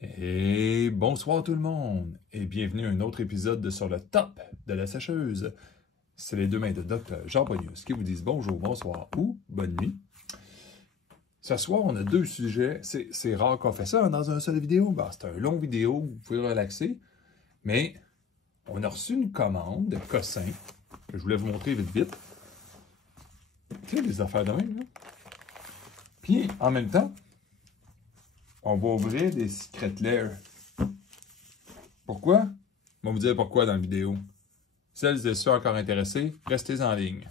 Et bonsoir tout le monde, et bienvenue à un autre épisode de Sur le top de la sécheuse. C'est les deux mains de Dr. Jean Pognos qui vous disent bonjour, bonsoir ou bonne nuit. Ce soir, on a deux sujets. C'est rare qu'on fait ça dans une seule vidéo. Ben, c'est un long vidéo, vous pouvez relaxer. Mais on a reçu une commande de Cossin que je voulais vous montrer vite vite. Tu sais, des affaires de même, là. Puis, en même temps, on va ouvrir des Secret Lair. Pourquoi? On va vous dire pourquoi dans la vidéo. Celles et ceux encore intéressés, restez en ligne.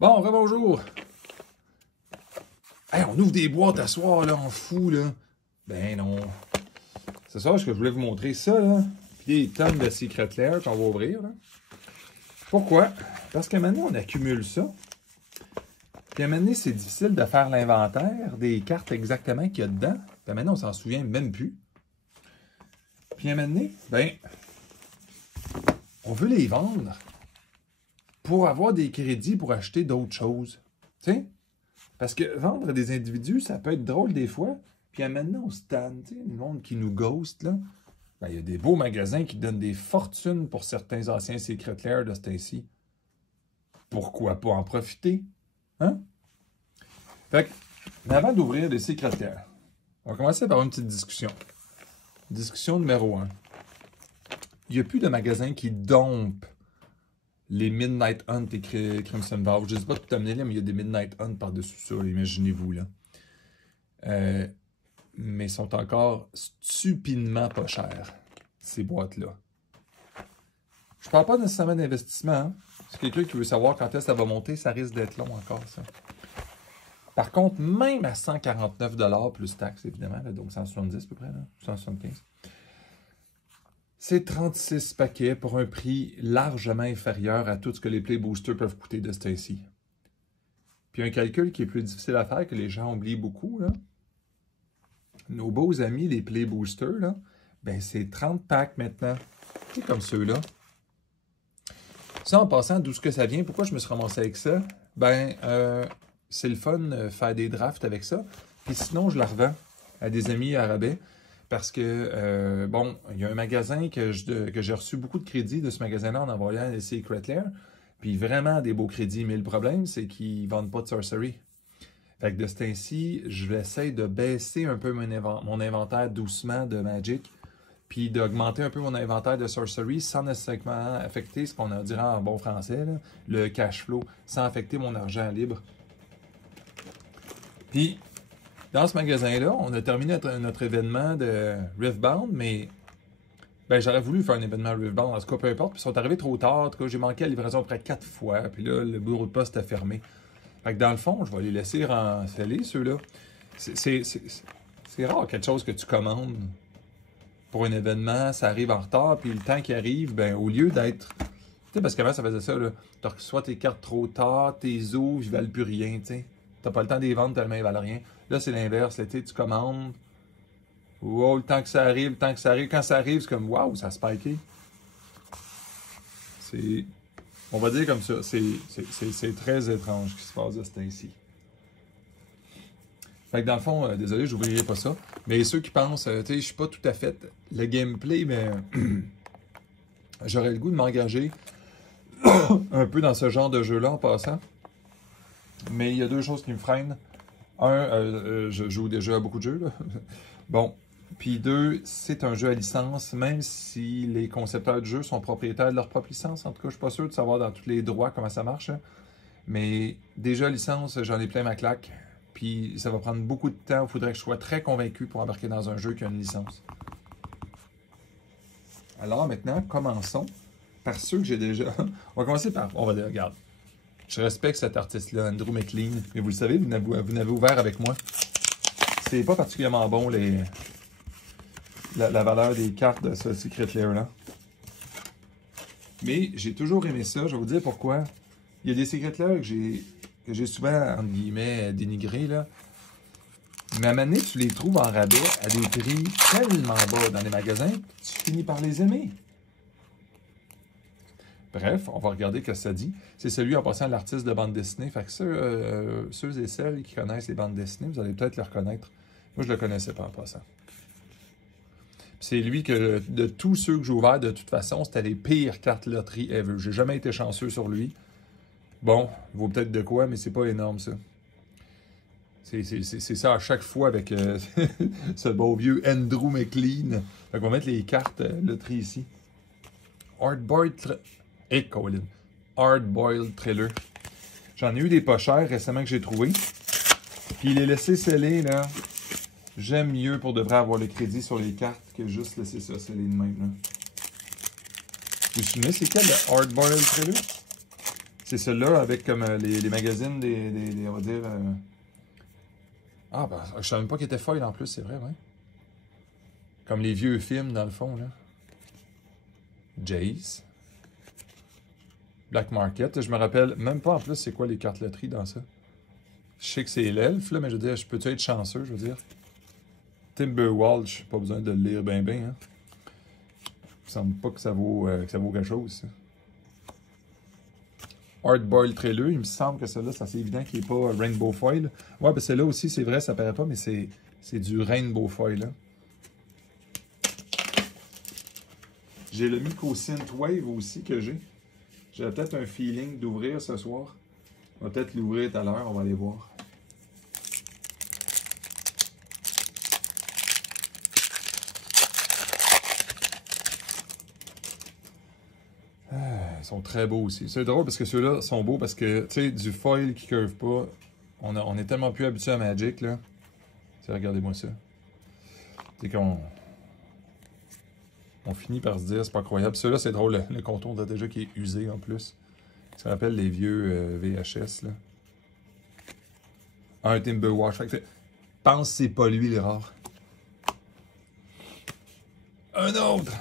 Bon, rebonjour! Hey, on ouvre des boîtes à soir, là, en fou, là. Ben non. C'est ça que je voulais vous montrer ça, là. Puis des tonnes de Secret Lair qu'on va ouvrir, là. Pourquoi? Parce que maintenant, on accumule ça. Puis à un moment donné, c'est difficile de faire l'inventaire des cartes exactement qu'il y a dedans. Puis maintenant, on s'en souvient même plus. Puis à un moment donné, ben, on veut les vendre pour avoir des crédits pour acheter d'autres choses. Tu sais? Parce que vendre à des individus, ça peut être drôle des fois. Puis maintenant, on se tanne, tu sais, le monde qui nous ghost, là. Ben, il y a des beaux magasins qui donnent des fortunes pour certains anciens Secret Lair de ce temps-ci. Pourquoi pas en profiter? Hein? Fait que, mais avant d'ouvrir les Secret Lair, on va commencer par une petite discussion. Discussion numéro 1. Il n'y a plus de magasins qui dompent les Midnight Hunt et Crimson Vow. Je ne sais pas tout amener là, mais il y a des Midnight Hunt par-dessus ça, imaginez-vous, là. Mais ils sont encore stupidement pas chers, ces boîtes-là. Je parle pas nécessairement d'investissement. Hein? C'est quelqu'un qui veut savoir quand est-ce que ça va monter, ça risque d'être long encore, ça. Par contre, même à 149 $ plus taxes, évidemment, là, donc 170 à peu près, là, 175, c'est 36 paquets pour un prix largement inférieur à tout ce que les Play Boosters peuvent coûter de ce temps-ci. Puis un calcul qui est plus difficile à faire, que les gens oublient beaucoup, là. Nos beaux amis, les Play Boosters, là, ben c'est 30 packs maintenant. C'est comme ceux-là. Ça, en passant, d'où ce que ça vient, pourquoi je me suis ramassé avec ça? Ben, c'est le fun faire des drafts avec ça. Puis sinon, je la revends à des amis à rabais. Parce que, bon, il y a un magasin que j'ai reçu beaucoup de crédits de ce magasin-là en envoyant les Secret Lair. Puis vraiment des beaux crédits. Mais le problème, c'est qu'ils ne vendent pas de sorcery. Fait que de ce temps-ci, je vais essayer de baisser un peu mon inventaire doucement de Magic. Puis d'augmenter un peu mon inventaire de sorcery sans nécessairement affecter ce qu'on dirait en bon français, là, le cash flow, sans affecter mon argent libre. Puis, dans ce magasin-là, on a terminé notre événement de Riftbound, mais ben, j'aurais voulu faire un événement Riftbound, en tout cas, peu importe. Puis ils sont arrivés trop tard. En tout cas, j'ai manqué la livraison à peu près 4 fois. Puis là, le bureau de poste était fermé. Fait que dans le fond, je vais les laisser renceller, ceux-là. C'est rare quelque chose que tu commandes pour un événement, ça arrive en retard, puis le temps qui arrive, ben au lieu d'être... Tu sais, parce qu'avant, ça faisait ça, là. Tu reçois tes cartes trop tard, tes ouvres, ils valent plus rien, tu sais. T'as pas le temps de les vendre tellement ils valent rien. Là, c'est l'inverse, tu sais, tu commandes. Wow, le temps que ça arrive, quand ça arrive, c'est comme, waouh, ça a spiké. C'est... On va dire comme ça, c'est très étrange ce qui se passe de ce temps-ci. Fait que dans le fond, désolé, je n'ouvrirai pas ça. Mais ceux qui pensent, tu sais, je suis pas tout à fait le gameplay, mais j'aurais le goût de m'engager un peu dans ce genre de jeu-là en passant. Mais il y a deux choses qui me freinent. Un, je joue déjà à beaucoup de jeux, là. Bon. Puis deux, c'est un jeu à licence, même si les concepteurs de jeu sont propriétaires de leur propre licence. En tout cas, je suis pas sûr de savoir dans tous les droits comment ça marche. Hein. Mais déjà, licence, j'en ai plein ma claque. Puis ça va prendre beaucoup de temps. Il faudrait que je sois très convaincu pour embarquer dans un jeu qui a une licence. Alors maintenant, commençons par ceux que j'ai déjà... On va commencer par... On va dire, regarde. Je respecte cet artiste-là, Andrew McLean. Mais vous le savez, vous n'avez ouvert avec moi. C'est pas particulièrement bon, la valeur des cartes de ce Secret Lair-là. Mais j'ai toujours aimé ça. Je vais vous dire pourquoi. Il y a des Secret Lair que j'ai souvent, entre guillemets, dénigrés, là. Mais à un moment donné, tu les trouves en rabais à des prix tellement bas dans les magasins, tu finis par les aimer. Bref, on va regarder ce que ça dit. C'est celui en passant l'artiste de bande dessinée. Fait que ceux et celles qui connaissent les bandes dessinées, vous allez peut-être le reconnaître. Moi, je ne le connaissais pas en passant. C'est lui que, de tous ceux que j'ai ouverts, de toute façon, c'était les pires cartes loterie ever. J'ai jamais été chanceux sur lui. Bon, il vaut peut-être de quoi, mais c'est pas énorme, ça. C'est ça à chaque fois avec ce beau vieux Andrew McLean. Fait qu'on va mettre les cartes loterie ici. Hardboiled... Hey, Colin. Hardboiled Thriller. J'en ai eu des pas chers récemment que j'ai trouvé. Puis il est laissé sceller, là. J'aime mieux pour de vrai avoir le crédit sur les cartes que juste laisser ça sceller de même, là. Vous vous souvenez, c'est quel le Hardboiled Thriller? C'est celui-là avec comme les magazines on va dire... Ah, ben, je savais même pas qu'il était foil en plus, c'est vrai, ouais. Comme les vieux films, dans le fond, là. Jace. Black Market. Je me rappelle même pas en plus c'est quoi les cartes loterie dans ça. Je sais que c'est l'elfe, là, mais je veux dire, je peux-tu être chanceux, je veux dire. Timberwolf, pas besoin de le lire bien, hein. Il me semble pas que ça vaut quelque chose, ça. Hardboiled Thriller, il me semble que celui-là, c'est assez évident qu'il n'est pas Rainbow Foil. Ouais, ben celui-là aussi, c'est vrai, ça paraît pas, mais c'est du Rainbow Foil, là. J'ai le Micro Synth Wave aussi que j'ai. J'ai peut-être un feeling d'ouvrir ce soir. On va peut-être l'ouvrir tout à l'heure, on va aller voir. Ils sont très beaux aussi. C'est drôle parce que ceux-là sont beaux parce que, tu sais, du foil qui curve pas, on est tellement plus habitué à Magic, là. T'sais, regardez-moi ça. C'est qu'on... On finit par se dire, c'est pas croyable. Ceux-là, c'est drôle, le contour de déjà qui est usé en plus. Ça rappelle les vieux VHS, là. Un Timberwolf. Fait que pense que c'est pas lui, les rares. Un autre!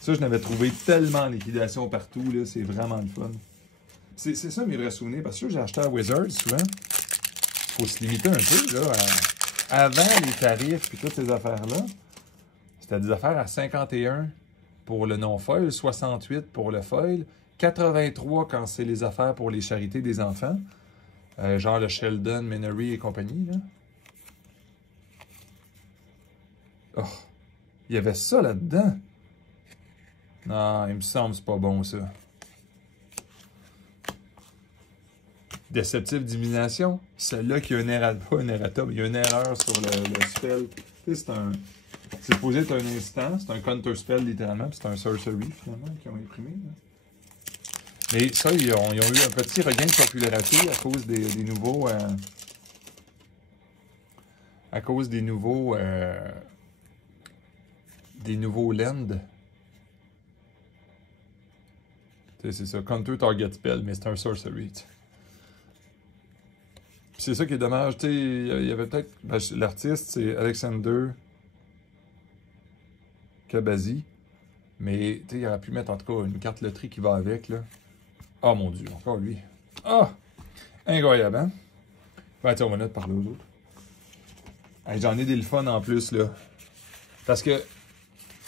Ça, je n'avais trouvé tellement en liquidation partout, là. C'est vraiment le fun. C'est ça mes vrais souvenirs. Parce que j'ai acheté à Wizards souvent. Faut se limiter un peu, là. Avant les tarifs et toutes ces affaires-là, c'était des affaires à 51 pour le non-foil, 68 pour le foil, 83 quand c'est les affaires pour les charités des enfants. Genre le Sheldon, Menery et compagnie, là. Oh, il y avait ça là-dedans. Non, il me semble que c'est pas bon, ça. Déceptive divination. Celle-là qui a une errata, pas une errata, mais il y a une erreur sur le spell. Tu sais, c'est supposé être un instant, c'est un counter spell littéralement, puis c'est un sorcery finalement qu'ils ont imprimé. Là. Mais ça, ils ont eu un petit regain de popularité à cause des nouveaux. À cause des nouveaux lands. C'est ça, counter target spell, mais c'est un sorcery. C'est ça qui est dommage, tu sais, il y avait peut-être... Ben, l'artiste, c'est Alexander Kabazi, mais tu sais, il aurait pu mettre en tout cas une carte loterie qui va avec, là. Oh mon Dieu, encore lui. Ah! Incroyable, hein? Ben, tiens, on va mettre parler aux autres. Hey, j'en ai des le fun en plus, là. Parce que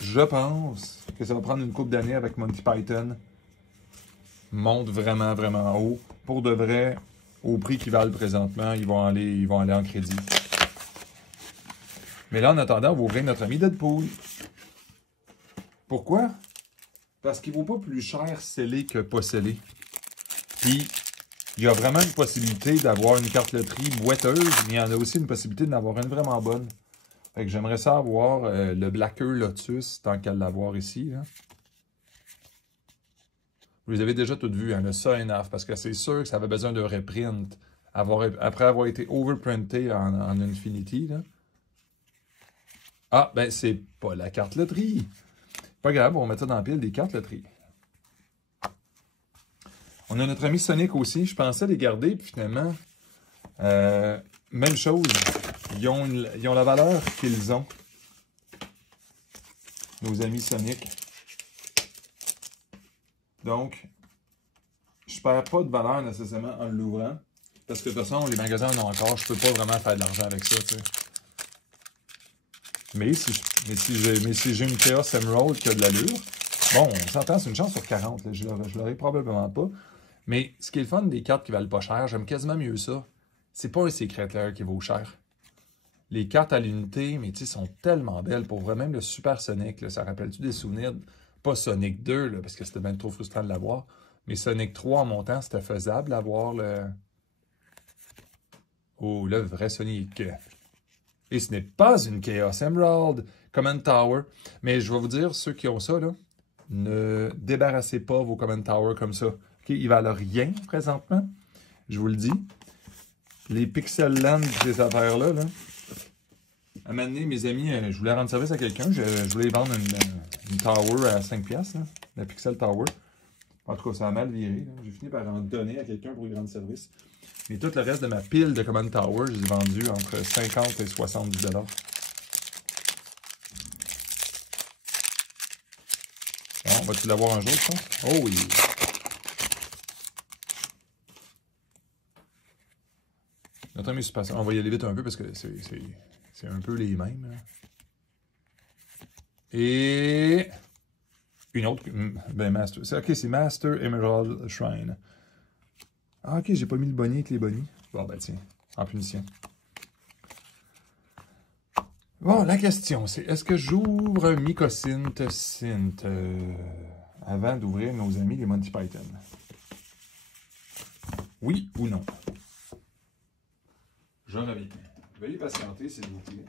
je pense que ça va prendre une couple d'années avec Monty Python. Monte vraiment, vraiment haut. Pour de vrai... Au prix qu'ils valent présentement, ils vont aller en crédit. Mais là, en attendant, on va ouvrir notre ami Deadpool. Pourquoi? Parce qu'il ne vaut pas plus cher scellé que pas scellé. Puis, il y a vraiment une possibilité d'avoir une carte loterie boiteuse, mais il y en a aussi une possibilité d'en avoir une vraiment bonne. Fait que j'aimerais ça avoir le Blacker Lotus, tant qu'à l'avoir ici, là. Vous les avez déjà toutes vues, hein, le sign-off, parce que c'est sûr que ça avait besoin de reprint après avoir été overprinté en Infinity. Là. Ah, ben c'est pas la carte loterie. Pas grave, on va mettre ça dans la pile des cartes loterie. On a notre ami Sonic aussi. Je pensais les garder, puis finalement, même chose. Ils ont la valeur qu'ils ont. Nos amis Sonic. Donc, je ne perds pas de valeur nécessairement en l'ouvrant Parce que de toute façon, les magasins en ont encore. Je peux pas vraiment faire de l'argent avec ça, tu sais. Mais si j'ai une Chaos Emerald qui a de l'allure, bon, on s'entend, c'est une chance sur 40. Là, je l'aurais probablement pas. Mais ce qui est le fun des cartes qui valent pas cher, j'aime quasiment mieux ça. C'est pas un Secret Lair qui vaut cher. Les cartes à l'unité, mais tu sais, sont tellement belles. Pour vrai, même le Super Sonic, là, ça rappelle-tu des souvenirs? Pas Sonic 2, là, parce que c'était bien trop frustrant de l'avoir. Mais Sonic 3 en montant, c'était faisable d'avoir le... Oh, le vrai Sonic. Et ce n'est pas une Chaos Emerald, Command Tower. Mais je vais vous dire, ceux qui ont ça, là, ne débarrassez pas vos Command Tower comme ça. Okay? Ils valent rien présentement. Je vous le dis. Les Pixel Land, ces affaires-là, là. À un moment donné, mes amis, je voulais rendre service à quelqu'un. Je voulais vendre une Tower à 5$, là, la Pixel Tower. En tout cas, ça a mal viré. J'ai fini par en donner à quelqu'un pour lui rendre service. Mais tout le reste de ma pile de Command Tower, je l'ai vendu entre 50 et 70$. Bon, on va-tu l'avoir un jour, ça? Oh oui! Notre ami Super Sonic, on va y aller vite un peu parce que c'est un peu les mêmes. Là. Et... une autre... Ben, Master... Ok, c'est Master Emerald Shrine. Ah, ok, j'ai pas mis le bonnet avec les bonnies. Bon, ben tiens, en punition. Bon, la question, c'est est-ce que j'ouvre un Mycosynth Synth avant d'ouvrir nos amis les Monty Python? Oui ou non? Je reviens. Veuillez patienter, s'il vous plaît.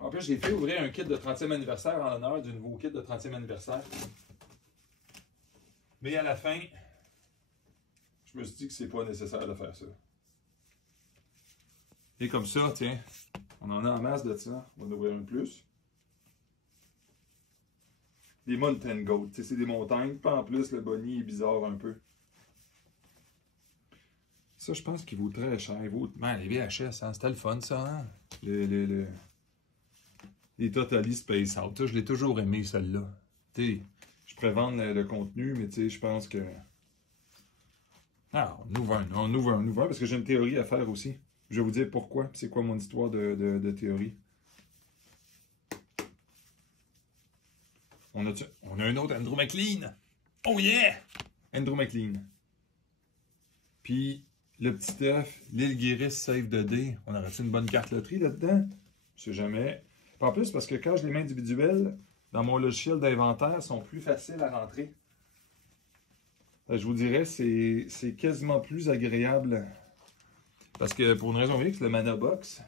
En plus, j'ai fait ouvrir un kit de 30e anniversaire en l'honneur du nouveau kit de 30e anniversaire. Mais à la fin... je me suis dit que c'est pas nécessaire de faire ça. Et comme ça, tiens, on en a en masse de ça. On va en ouvrir un plus. Des Mountain Goat, c'est des montagnes. Pas en plus, le bonnie est bizarre un peu. Ça, je pense qu'il vaut très cher. Il vaut... Man, les VHS, hein, c'était le fun, ça. Hein? Les Totally Space Out. Je l'ai toujours aimé, celle-là. Je prévends le contenu, mais je pense que... Ah, on ouvre un, parce que j'ai une théorie à faire aussi. Je vais vous dire pourquoi, c'est quoi mon histoire de théorie. On a un autre Andrew McLean. Oh yeah! Andrew McLean. Puis, le petit œuf, l'île Guiris Save the Day. On aurait-tu une bonne carte loterie là-dedans? Je sais jamais. Puis en plus, parce que quand je les mets individuelles, dans mon logiciel d'inventaire, sont plus faciles à rentrer. Je vous dirais, c'est quasiment plus agréable. Parce que pour une raison X, le Mana Box,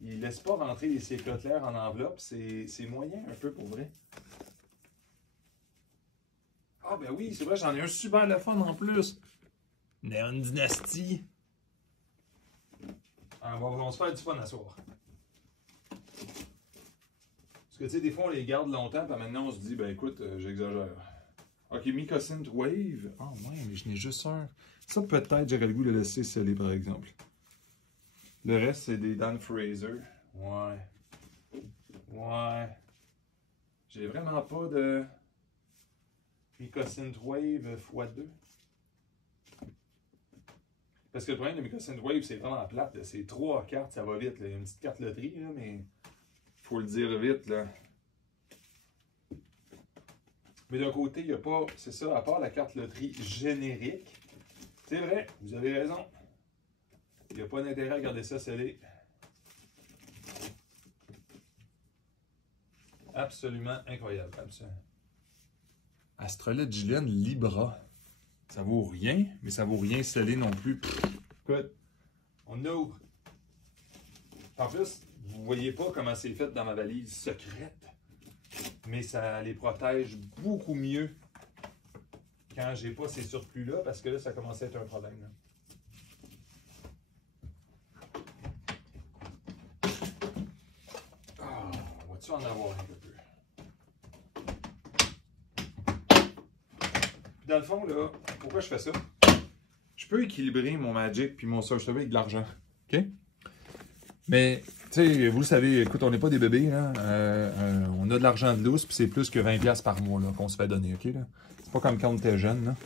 il ne laisse pas rentrer les Secret Lair en enveloppe. C'est moyen un peu pour vrai. Ah ben oui, c'est vrai, j'en ai un super le fun en plus. Neon Dynasty. Ah, on va se faire du fun à soir. Parce que tu sais, des fois on les garde longtemps, puis maintenant on se dit, ben écoute, j'exagère. Ok, Mycosynth Wave. Ah ouais, mais je n'ai juste un. Ça, peut-être, j'aurais le goût de le laisser sceller, par exemple. Le reste, c'est des Dan Fraser. Ouais. Ouais. J'ai vraiment pas de Mycosynth Wave x2. Parce que le problème de Mycosynth Wave, c'est vraiment plate. C'est 3 cartes, ça va vite. Là. Il y a une petite carte loterie, là, mais il faut le dire vite, là. Mais d'un côté, il n'y a pas, c'est ça, à part la carte loterie générique. C'est vrai, vous avez raison. Il n'y a pas d'intérêt à garder ça scellé. Absolument incroyable. Absolument. Astrolabe Gillian Libra. Ça vaut rien, mais ça vaut rien scellé non plus. Écoute, on ouvre. En plus, vous ne voyez pas comment c'est fait dans ma valise secrète. Mais ça les protège beaucoup mieux quand j'ai pas ces surplus-là, parce que là, ça commence à être un problème. Là. Ah, on va-tu en avoir un peu? Puis dans le fond, là, pourquoi je fais ça? Je peux équilibrer mon Magic puis mon Search avec de l'argent. OK? Mais, tu sais, vous le savez, écoute, on n'est pas des bébés, là. On a de l'argent de lousse, puis c'est plus que 20$ par mois qu'on se fait donner, OK? C'est pas comme quand on était jeune, là.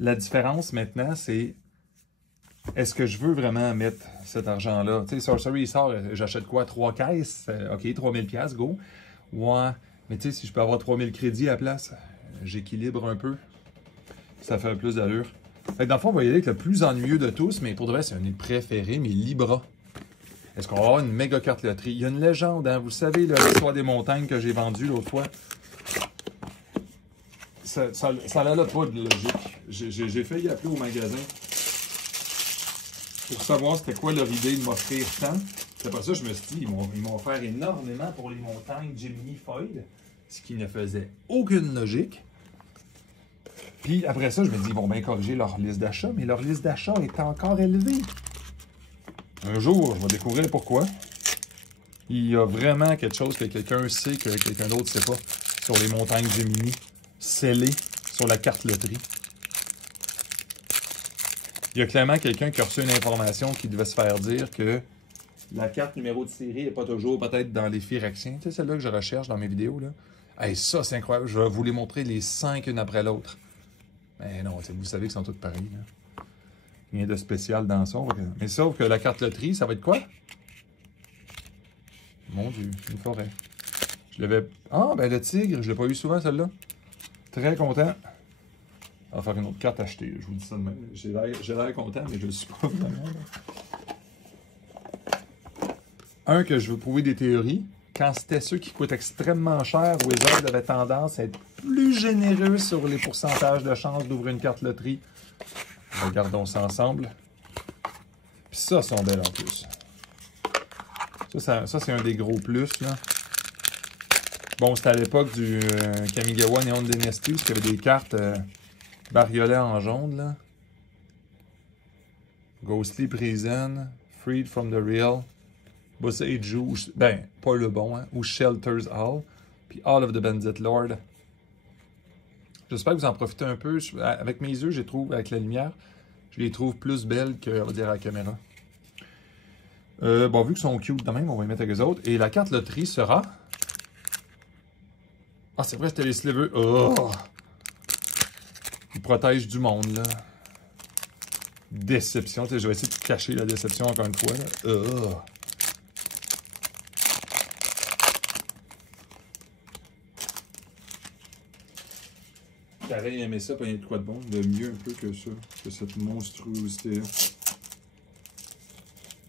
La différence maintenant, c'est est-ce que je veux vraiment mettre cet argent-là? Tu sais, Sorcery, il sort, j'achète quoi? 3 caisses? OK, 3000$, go. Ouais, mais tu sais, si je peux avoir 3000 crédits à la place, j'équilibre un peu. Ça fait plus d'allure. Fait que dans le fond, on va y aller avec le plus ennuyeux de tous, mais pour de vrai, c'est un de mes préférés, mes Libra. Est-ce qu'on va avoir une méga carte loterie? Il y a une légende, hein? Vous savez, l'histoire des montagnes que j'ai vendue l'autre fois. Ça n'allait pas de logique. J'ai failli appeler au magasin pour savoir c'était quoi leur idée de m'offrir tant. C'est pas ça, je me suis dit, ils m'ont offert énormément pour les montagnes Gemini Foil, ce qui ne faisait aucune logique. Puis après ça, je me dis, ils vont bien corriger leur liste d'achat, mais leur liste d'achat est encore élevée. Un jour, je vais découvrir pourquoi. Il y a vraiment quelque chose que quelqu'un sait que quelqu'un d'autre ne sait pas sur les montagnes Gemini, scellées sur la carte loterie. Il y a clairement quelqu'un qui a reçu une information qui devait se faire dire que la carte numéro de série n'est pas toujours peut-être dans les Phyrexiens. Tu sais, celle-là que je recherche dans mes vidéos, là. Hey, ça, c'est incroyable. Je vais vous les montrer les 5 une après l'autre. Mais non, vous savez qu'ils sont toutes pareilles. Là. Rien de spécial dans ça. Mais sauf que la carte loterie, ça va être quoi? Mon Dieu, une forêt. Je l'avais... Ah, ben le tigre, je l'ai pas eu souvent, celle-là. Très content. On va faire une autre carte achetée. Je vous dis ça de même. J'ai l'air content, mais je ne le suis pas vraiment. Un, que je veux prouver des théories. Quand c'était ceux qui coûtent extrêmement cher, Wizard avait tendance à être plus généreux sur les pourcentages de chance d'ouvrir une carte loterie. Regardons ça ensemble. Puis ça, sont belles en plus. Ça c'est un des gros plus, là. Bon, c'était à l'époque du Kamigawa Neon Dynasty, où il y avait des cartes bariolées en jaune, là. Ghostly Prison, Freed from the Real, Boseiju, ben, pas le bon, hein, ou Shelter's Hall, puis All of the Bandit Lord. J'espère que vous en profitez un peu. Avec mes yeux, je les trouve, avec la lumière, je les trouve plus belles que, on va dire, à la caméra. Bon, vu qu'ils sont cute de même, on va les mettre avec eux autres. Et la carte loterie sera... Ah, c'est vrai, c'était les slivers. Oh! Ils protègent du monde, là. Déception. Je vais essayer de cacher la déception encore une fois, là. Oh! Pareil, aimé ça, pas y a de quoi de bon, de mieux un peu que ça, que cette monstruosité-là.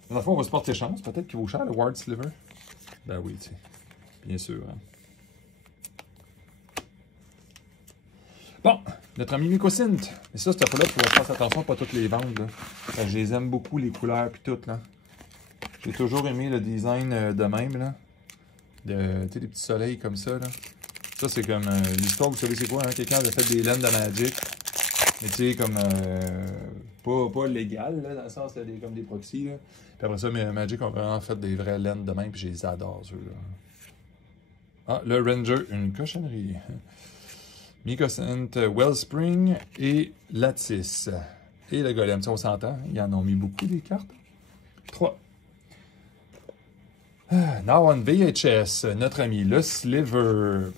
Dans le fond, on va se porter chance. Peut-être qu'il vaut cher, le Ward Sliver. Ben oui, tu sais. Bien sûr. Hein. Bon, notre ami Mycosynth. Mais ça, cette fois-là, il faut faire attention à pas toutes les vendre. Là. Ben, je les aime beaucoup, les couleurs puis tout. Là. J'ai toujours aimé le design de même. Là. Tu sais, des petits soleils comme ça. Là. Ça, c'est comme l'histoire, vous savez c'est quoi, hein? Quelqu'un avait fait des laines de Magic. Mais tu sais, comme pas légal, là, dans le sens, là, comme des proxys. Là. Puis après ça, Magic ont vraiment fait des vraies laines de même, puis je les adore, ceux-là. Ah, le Ranger, une cochonnerie. Mycosynth, Wellspring et Lattice. Et le Golem, ça on s'entend, ils en ont mis beaucoup des cartes. 3. Now on VHS, notre ami, le Sliver.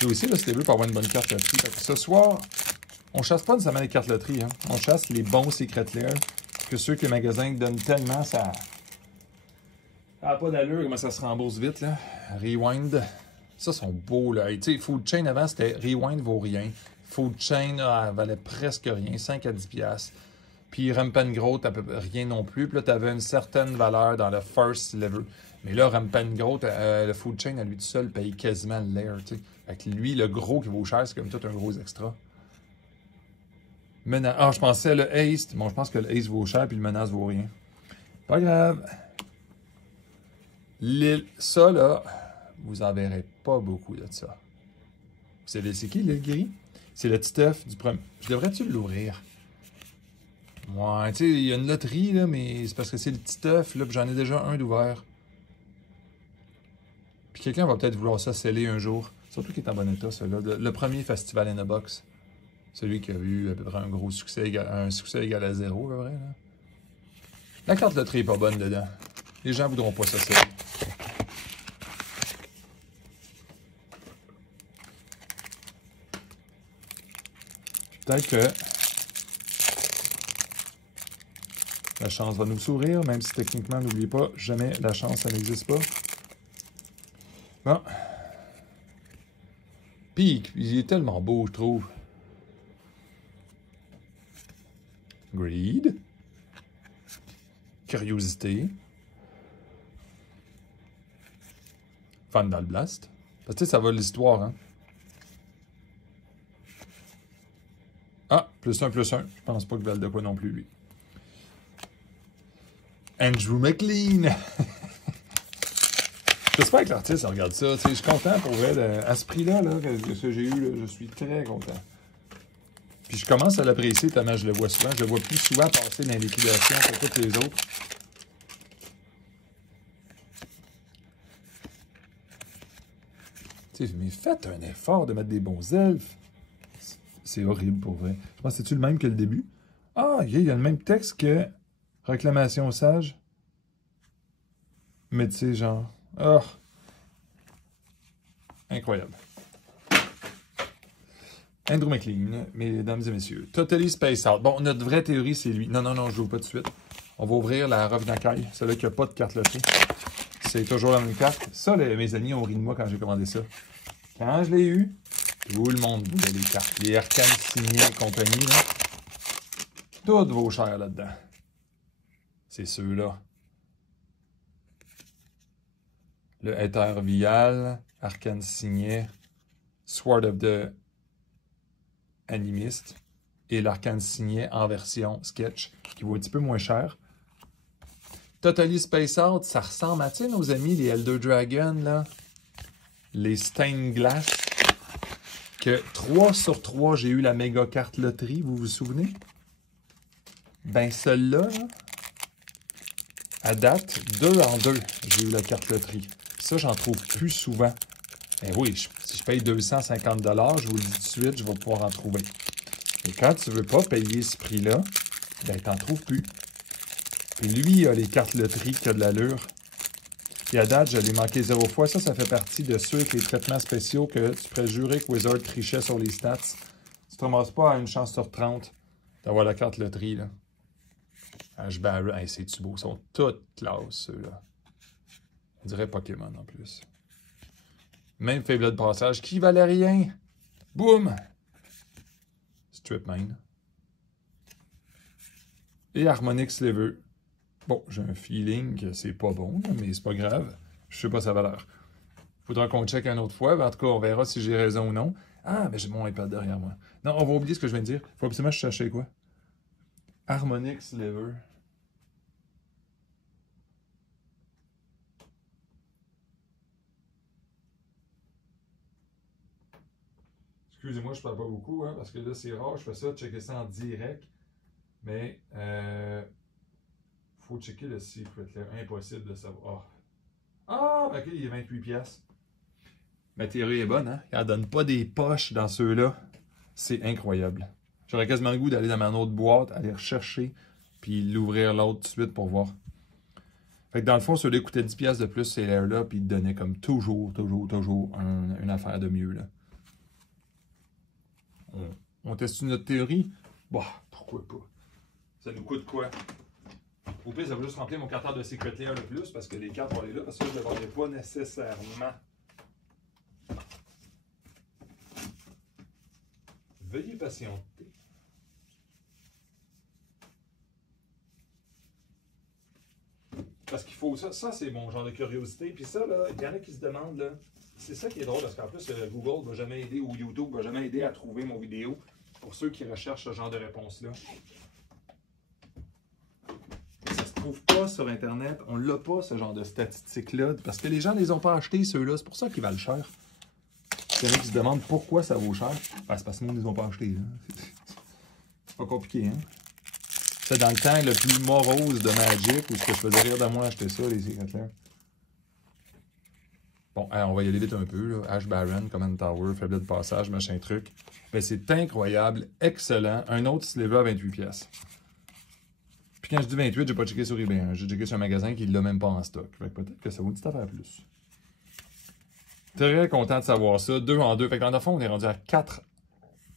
Et aussi, le Sliver pour avoir une bonne carte loterie. Ce soir, on chasse pas nécessairement les cartes loterie. Hein. On chasse les bons Secret Lair. Que ceux que les magasins donnent tellement, ça n'a pas d'allure. Comment ça se rembourse vite, là. Rewind. Ça, sont beaux, là. Tu sais, Food Chain avant, c'était Rewind vaut rien. Food Chain, valait presque rien. 5 à 10$. Puis Rampant Growth, à peu près rien non plus. Puis là, tu avais une certaine valeur dans le First Level. Mais là, Rampant Growth, le Food Chain, à lui tout seul, paye quasiment le lair, tu sais. Fait que lui, le gros qui vaut cher, c'est comme tout un gros extra. Ah, je pensais le Haste. Bon, je pense que le Haste vaut cher, puis le Menace vaut rien. Pas grave. Ça, là, vous en verrez pas beaucoup de ça. Vous savez, c'est qui, l'île gris? C'est le petit œuf du premier. Je devrais-tu l'ouvrir? Ouais, tu sais, il y a une loterie, là, mais c'est parce que c'est le petit œuf, là, puis j'en ai déjà un d'ouvert. Puis quelqu'un va peut-être vouloir ça sceller un jour. Surtout qu'il est en bon état, celui-là. Le premier Festival in a Box. Celui qui a eu à peu près un gros succès, un succès égal à 0, à vrai. Là. La carte loterie n'est pas bonne dedans. Les gens ne voudront pas ça sceller. Peut-être que la chance va nous sourire, même si techniquement, n'oubliez pas, jamais la chance, ça n'existe pas. Bon. Puis, il est tellement beau, je trouve. Greed. Curiosité. Vandal Blast. Parce que tu sais, ça va l'histoire, hein. Ah, +1, +1. Je pense pas que Val de quoi non plus, lui. Andrew McLean. J'espère que l'artiste regarde ça. Je suis content pour vrai. À ce prix-là, que j'ai eu, là, je suis très content. Puis je commence à l'apprécier tellement je le vois souvent. Je le vois plus souvent passer dans les liquidations que toutes les autres. Mais faites un effort de mettre des bons elfes. C'est horrible pour vrai. Je pense que c'est-tu le même que le début? Ah, il y a le même texte que Réclamation sage. Mais tu sais, genre... Oh. Incroyable. Andrew McLean, mesdames et messieurs. Totally Space Out. Bon, notre vraie théorie, c'est lui. Non, je joue pas tout de suite. On va ouvrir la Rough Nakai. Celle-là qui n'a pas de carte loterie. C'est toujours la même carte. Ça, mes amis ont ri de moi quand j'ai commandé ça. Quand je l'ai eu, tout le monde voulait les cartes. Les Arcanes signées et compagnie, là. Toutes vos chères là-dedans. C'est ceux-là. Le Éther Vial, Arcane signé, Sword of the Animiste et l'Arcane signé en version sketch, qui vaut un petit peu moins cher. Totally Space Out, ça ressemble à, tu sais, nos amis, les Elder Dragon, là, les Stained Glass, que 3 sur 3, j'ai eu la méga carte loterie, vous vous souvenez? Ben, celle-là, là, à date, 2 en 2, j'ai eu la carte loterie. Ça, j'en trouve plus souvent. Ben oui, si je paye 250 $, je vous le dis tout de suite, je vais pouvoir en trouver. Et quand tu ne veux pas payer ce prix-là, ben t'en trouves plus. Et lui, il a les cartes loterie qui a de l'allure. Puis à date, je l'ai manqué 0 fois. Ça fait partie de ceux avec les traitements spéciaux que tu pourrais jurer que Wizard trichait sur les stats. Tu te ramasses pas à une chance sur 30 d'avoir la carte loterie, là. Ash Barrett, hey, c'est-tu beau? Ils sont toutes classes, ceux-là. On dirait Pokémon, en plus. Même faible de passage qui valait rien. Boum! Strip Mine. Et Harmonic Sliver. Bon, j'ai un feeling que c'est pas bon, mais c'est pas grave. Je sais pas sa valeur. Faudra qu'on check une autre fois. En tout cas, on verra si j'ai raison ou non. Ah, mais j'ai mon iPad derrière moi. Non, on va oublier ce que je viens de dire. Faut absolument que je cherche quoi. Harmonic Sliver. Excusez-moi, je parle pas beaucoup, hein, parce que là, c'est rare. Je fais ça, checker ça en direct. Mais, faut checker le secret, là. Impossible de savoir. Ah, ok, il est 28 pièces. Ma théorie est bonne, hein? Elle donne pas des poches dans ceux-là. C'est incroyable. J'aurais quasiment le goût d'aller dans ma autre boîte, aller rechercher, puis l'ouvrir l'autre tout de suite pour voir. Fait que dans le fond, ceux-là coûtaient 10 pièces de plus, ces airs-là, puis ils donnaient comme toujours une affaire de mieux, là. On teste notre théorie? Bah, pourquoi pas? Ça nous coûte quoi? Au pire, ça va juste remplir mon cartable de secrétaire le plus, parce que les cartes vont aller là, parce que je ne les vendais pas nécessairement. Veuillez patienter. Parce qu'il faut ça. Ça, c'est mon genre de curiosité. Puis ça, là, il y en a qui se demandent, là. C'est ça qui est drôle, parce qu'en plus, Google ne va jamais aider, ou YouTube ne va jamais aider à trouver mon vidéo pour ceux qui recherchent ce genre de réponse-là. Ça se trouve pas sur Internet. On l'a pas, ce genre de statistiques-là, parce que les gens ne les ont pas achetés, ceux-là. C'est pour ça qu'ils valent cher. Il y en a qui se demandent pourquoi ça vaut cher. Ben, c'est parce que nous, ils ne les ont pas achetés. C'est pas compliqué, hein? C'est dans le temps le plus morose de Magic, où ce que je faisais rire de moi acheter ça, les secrets. Bon, on va y aller vite un peu, là. Ash Baron, Command Tower, faible de passage, machin truc. Mais c'est incroyable, excellent. Un autre sliver à 28 pièces. Puis quand je dis 28, j'ai pas checké sur eBay. Hein. J'ai checké sur un magasin qui l'a même pas en stock. Fait que peut-être que ça vaut une petite affaire plus. Très content de savoir ça. 2 en 2. Fait que dans le fond, on est rendu à 4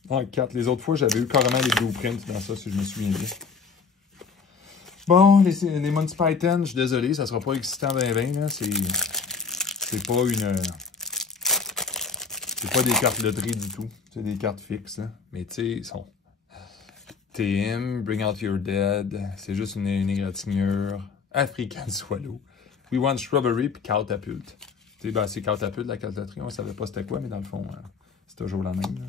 Dans le 4. Les autres fois, j'avais eu carrément les blueprints dans ça, si je me souviens bien. Bon, les Monty Python, je suis désolé, ça sera pas excitant ben là. C'est pas une... C'est pas des cartes loterie du tout. C'est des cartes fixes, là. Mais tu sais, ils sont... TM, Bring Out Your Dead, c'est juste une égratignure. African Swallow. We Want Strawberry, puis Catapult. Tu sais, ben, c'est Catapult, la carte loterie. On savait pas c'était quoi, mais dans le fond, c'est toujours la même, là.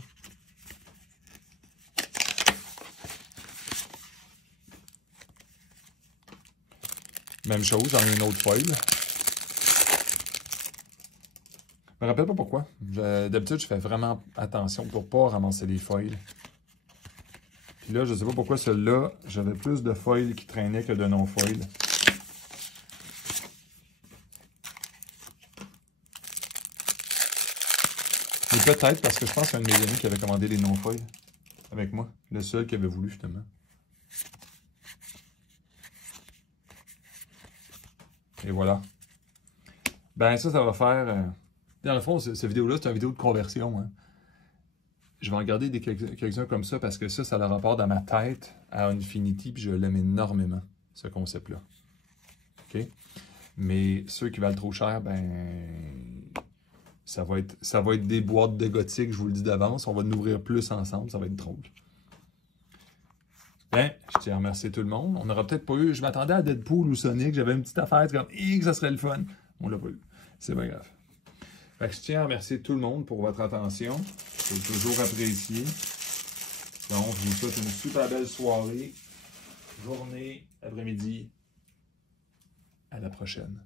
Même chose, j'en ai une autre foil. Je me rappelle pas pourquoi. D'habitude, je fais vraiment attention pour pas ramasser les foils. Puis là, je sais pas pourquoi celle-là, j'avais plus de foils qui traînaient que de non-foils. Et peut-être parce que je pense qu'il y a un de mes amis qui avait commandé les non-foils avec moi. Le seul qui avait voulu, justement. Et voilà. Ben ça va faire... Dans le fond, cette vidéo-là, c'est une vidéo de conversion. Hein. Je vais en garder quelques-uns comme ça parce que ça a le rapport dans ma tête à Infinity, puis je l'aime énormément, ce concept-là. OK? Mais ceux qui valent trop cher, ben... Ça va être des boîtes de gothique, je vous le dis d'avance. On va nous ouvrir plus ensemble, ça va être drôle. Ben, je tiens à remercier tout le monde. On n'aura peut-être pas eu... Je m'attendais à Deadpool ou Sonic. J'avais une petite affaire, c'est comme, que ça serait le fun. On l'a pas eu. C'est pas grave. Fait que je tiens à remercier tout le monde pour votre attention. C'est toujours apprécié. Donc, je vous souhaite une super belle soirée, journée, après-midi. À la prochaine.